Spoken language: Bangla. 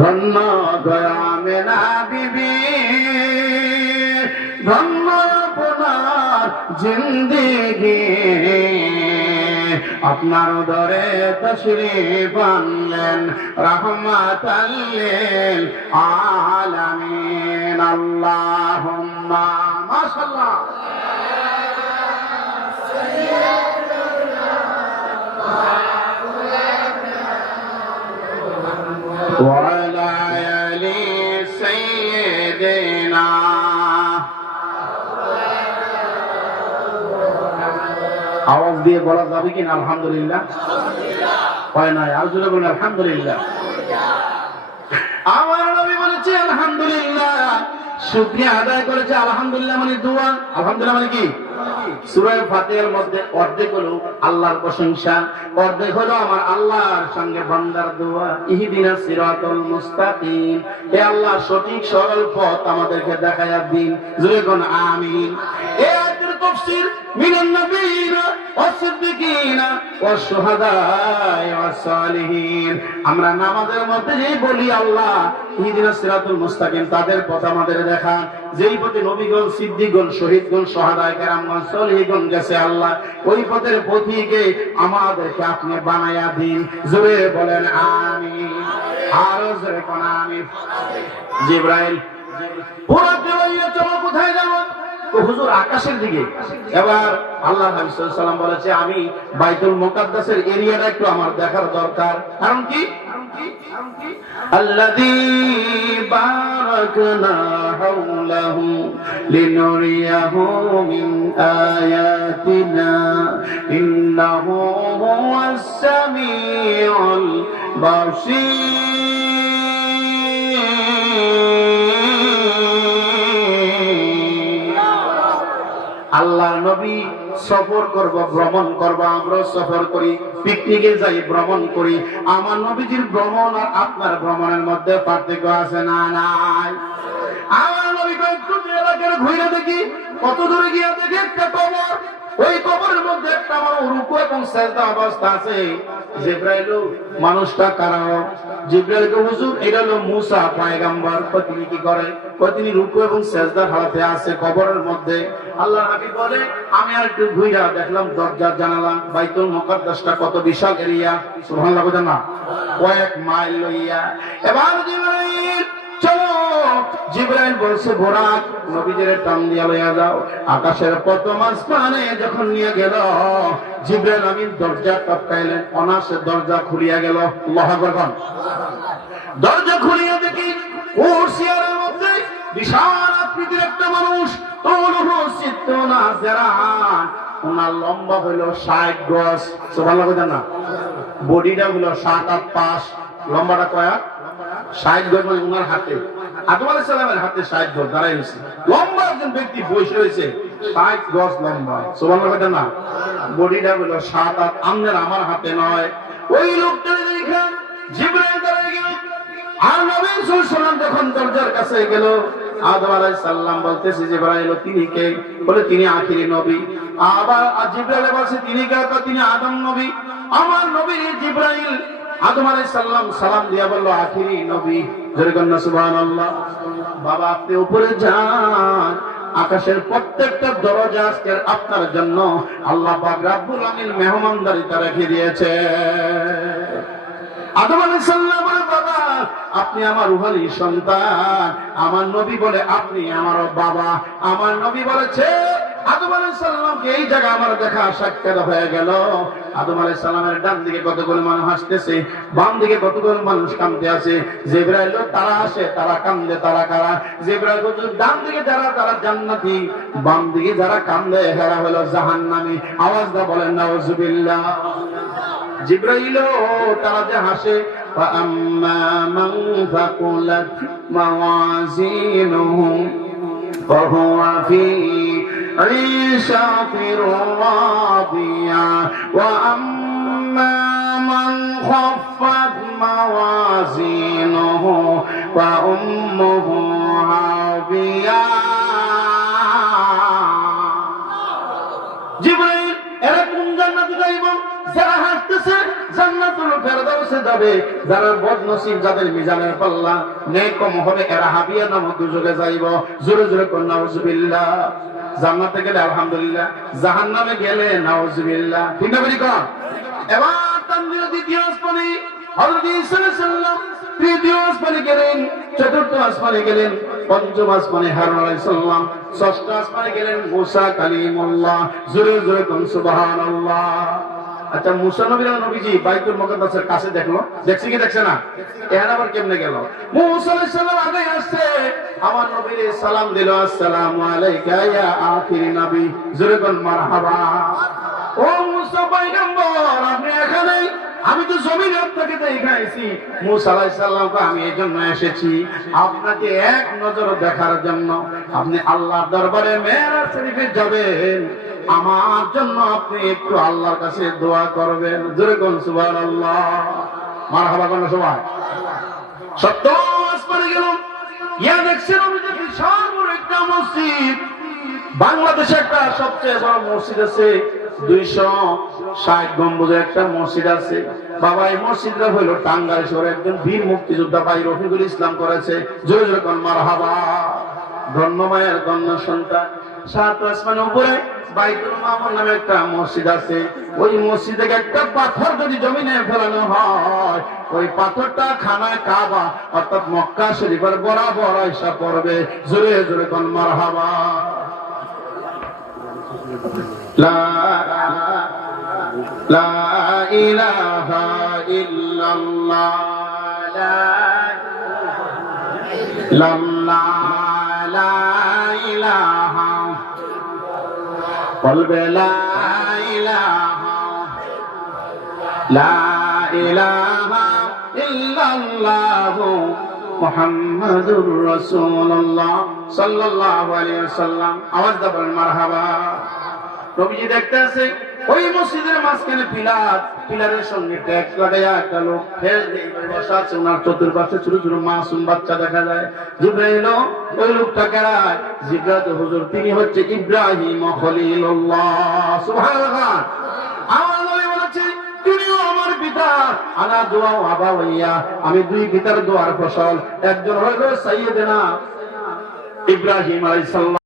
ধন্য দয়া মেনা বিবি ধন্য আপনার জিন্দিগি। আপনার দরে তশরিফ আনলেন, রহমত আল্লাহ আল্লাহুম্মা, মাশাআল্লাহ। সাইয়্যিদুনা বলা যাবে কিনা? আলহামদুলিল্লাহ। হয় নাই? আর জোরে বলেন, আলহামদুলিল্লাহ। আমার নবী বলেছে, আলহামদুলিল্লাহ। শুকরিয়া আদায় করেছে, আলহামদুলিল্লাহ মানে দোয়া। আলহামদুলিল্লাহ মানে কি? সুরায় মধ্যে অর্ধেক হলো আল্লাহর প্রশংসা, অর্ধেক হলো আমার আল্লাহর সঙ্গে বান্দার দোয়া। ইহদিনা সিরাতাল মুস্তাকিম। হে আল্লাহ, সঠিক, সরল পথ আমাদেরকে দেখায়া দিন। জুড়ে কোন আমিন। তাফসীর মিনান নবীনা ওয়াসিদ্দিকিনা ওয়াশুহাদায়ে ওয়াসালিহিন আমরা নামাজের মধ্যে যেই বলি আল্লাহ, ইহদিনা সিরাতুল মুস্তাকিম, তাদের পথ আমাদের দেখা যেই পথে নবীগণ, সিদ্দিকগণ, শহীদগণ সহাদায় কেরামগণ, সলিহগণ গেছে আল্লাহ, ওই পথের পথিকে আমাদেরকে আপনি বানায়া দিন। জোরে বলেন আমিন। আরও জোরে কোন আমিন। জিব্রাইল, পুরো চলো কোথায় যাব? তো হুজুর আকাশের দিকে এবার আল্লাহ নবী সাল্লাল্লাহু আলাইহি ওয়াসাল্লাম বলেছে আমি বাইতুল মুকাদ্দাসের এরিয়াটা একটু আমার দেখার দরকার কারণ কি الذي باركنا حوله لنريه من آياتنا إنه هو السميع البصير আল্লাহ নবী সফর করব, ভ্রমণ করব আমরা সফর করি পিকনিকে যাই, ভ্রমণ করি। আমার নবীজির ভ্রমণ আর আপনার ভ্রমণের মধ্যে পার্থক্য আছে না নাই? আমার নবী একটু এলাকার ঘুরে দেখি, কত দূরে গিয়ে দেখি একটা কবর ওই কবরের মধ্যে একটা আমার রুকু এবং সেজদা অবস্থা আছে। জিব্রাইল, মানুষটা কারা? জিব্রাইল কে হুজুর, এটা হলো মুসা, পয়গাম্বর কই কি করে? কই রুকু এবং সেজদার হালাতে আছে কবরের মধ্যে। আল্লাহ নবী বলে, আমি আর একটু ঘুইরা দেখলাম দরজার জানালা, বাইতুল মুকাদ্দাসটা কত বিশাল এরিয়া। সুবহানাল্লাহ, বুঝেন না? কয়েক মাইল লইয়া। এবার জিব্রাইল, চলো। জিব্রাইল বলছে, বোরাক, নবীজির টান দিয়া লইয়া যাও। আকাশের প্রথম আসমানে যখন নিয়ে গেল, জিব্রাইল আমিন দরজা টপকাইলেন। অনাসের দরজা খুলিয়া গেল। কোন। দরজা খুলিয়া দেখি ওর মধ্যে বিশাল আকৃতির একটা মানুষ। তৌলুহু সিত্তুনা জেরান। ওনার লম্বা হইল ষাট গজ। কইতেন না? বডিটা হইল সাত আট পাঁচ লম্বাটা কয়া মানে আমার হাতে নয়। ওই লোকটা সাল্লাম দরজার কাছে গেল, আদম আলাইহিস সালাম বলতেছে, জিব্রাইল, তিনি কে? বলে, তিনি আখিরি নবী। আবার জিব্রাইল বলছে, তিনি কে? তিনি আদম নবী। আমার নবী জিব্রাইল আদম আলাইহিস সালাম সালাম দিয়া আখিরি নবী বাবা, আপনি উপরে যান। আকাশের প্রত্যেকটা দরজা আজকে আপনার জন্য আল্লাহ পাক রাব্বুল আমিন মেহমানদারিতে রেখে দিয়েছে। আদম আলাইহিস বলে, বাবা, আপনি আমার রুহানি সন্তান। আমার নবী বলে আপনি আমার বাবা। আমার নবী বলেছে আদম আলাইহিস সালামকে এই জায়গা আমার দেখা সাক্ষাৎ হয়ে গেল আদম আলাইহিস সালামের ডান দিকে কতগুলো মানুষ হাসতেছে বাম দিকে কতগুলো মানুষ কামতে আছে জিব্রাইল তারা আসে তারা কান্দে তারা কারা জিব্রাইল বলছে ডান দিকে যারা তারা জান্নাতি বাম দিকে যারা কান্দে হেরা হলো জাহান্নামী আওয়াজ দা বলেন নাউজুবিল্লাহ জিব্রাইল তারা যে হাসে فأما من ثقلت موازينه فهو في عيشة راضية وأما من خفت موازينه فأمه هاوية ফেরদাউস যাবে, যারা বদনসিব যাদের মিজানের পাল্লা হবে, এরা হাবিয়া দুযোগে যাইব। জোরে জোরে নাউজুবিল্লাহ। জান্নাতে গেলে আলহামদুলিল্লাহ, জাহান্নামে গেলে নাউজুবিল্লাহ। ঠিক এবার দ্বিতীয় হযরত ঈসা তৃতীয় আসমানে গেলেন, চতুর্থ আসমানে গেলেন, পঞ্চম আসমানে হারুন আলাইহিস ষষ্ঠ আসমানে গেলেন মুসা কালিমুল্লাহ। জোরে জোরে কোন, সুবহানাল্লাহ। আচ্ছা মুসা নবীর নবীজি বাইতুল মকদ্দাসের কাছে দেখল। দেখছি কি দেখছে না? এখন আবার কেমনে গেল? মুসা আলাইহিস সালাম আগে আসছে। আমার নবীর সালাম দিল, আসসালামু আলাইকা ইয়া আখির নবী। জোরে কোন মারহাবা। ও মুসা পয়গম্বর আমি তো জমিনে আপনাকে দেখাইছি। মুসা আলাইহিস সালামকে আমি এই জন্য এসেছি। আপনাকে এক নজর দেখার জন্য আপনি আল্লাহর দরবারে মেরাজ শরীফে যাবেন। আমার জন্য আপনি একটু আল্লাহর কাছে দোয়া করবেন। জোরে কোন সুবহানাল্লাহ। মারহাবা কোন সবাই। সত্য আসমানে গেল। ইয়া দেখছেন আমি যে বিশাল বড় একটা মসজিদ। বাংলাদেশে একটা সবচেয়ে বড় মসজিদ আছে। দুইশো ষাট গম্বুজের একটা মসজিদ আছে। বাবা, এই টাঙ্গাইল শহরে একজন মুক্তিযোদ্ধা ইসলাম করেছে। জোরে জোরে কন মার হাবা ধন্য মায়ের ধন্য সন্তান। নামে একটা মসজিদ আছে। ওই মসজিদে একটা পাথর যদি জমিনে ফেলানো হয়, ওই পাথরটা খানায় কাবা, অর্থাৎ মক্কা শরীফের বরাবর পড়বে। জোরে জোরে কন মার হাবা لا لا إله إلا الله لا لا لا إله قلب لا إله لا إله إلا الله محمد رسول الله صلى الله عليه وسلم أعوذ بالمرحبا নবীজি দেখতে আছে ওই মসজিদের মাঝখানে পিলার পিলারের সঙ্গে ট্যাক্স লাগাইয়া একটা লোক বসা আছে, ওনার চতুর্পাশে ছোট ছোট মাসুম বাচ্চা দেখা যায়। জিব্রাইল, ওই লোকটা কেরায় জিব্রাত হুজুর, তিনি হচ্ছে ইব্রাহিম আনা দোয়া আবা হইয়া, আমি দুই পিতার দোয়ার ফসল। একজন হইল সাইয়েদেনা ইব্রাহিম আলাইহিস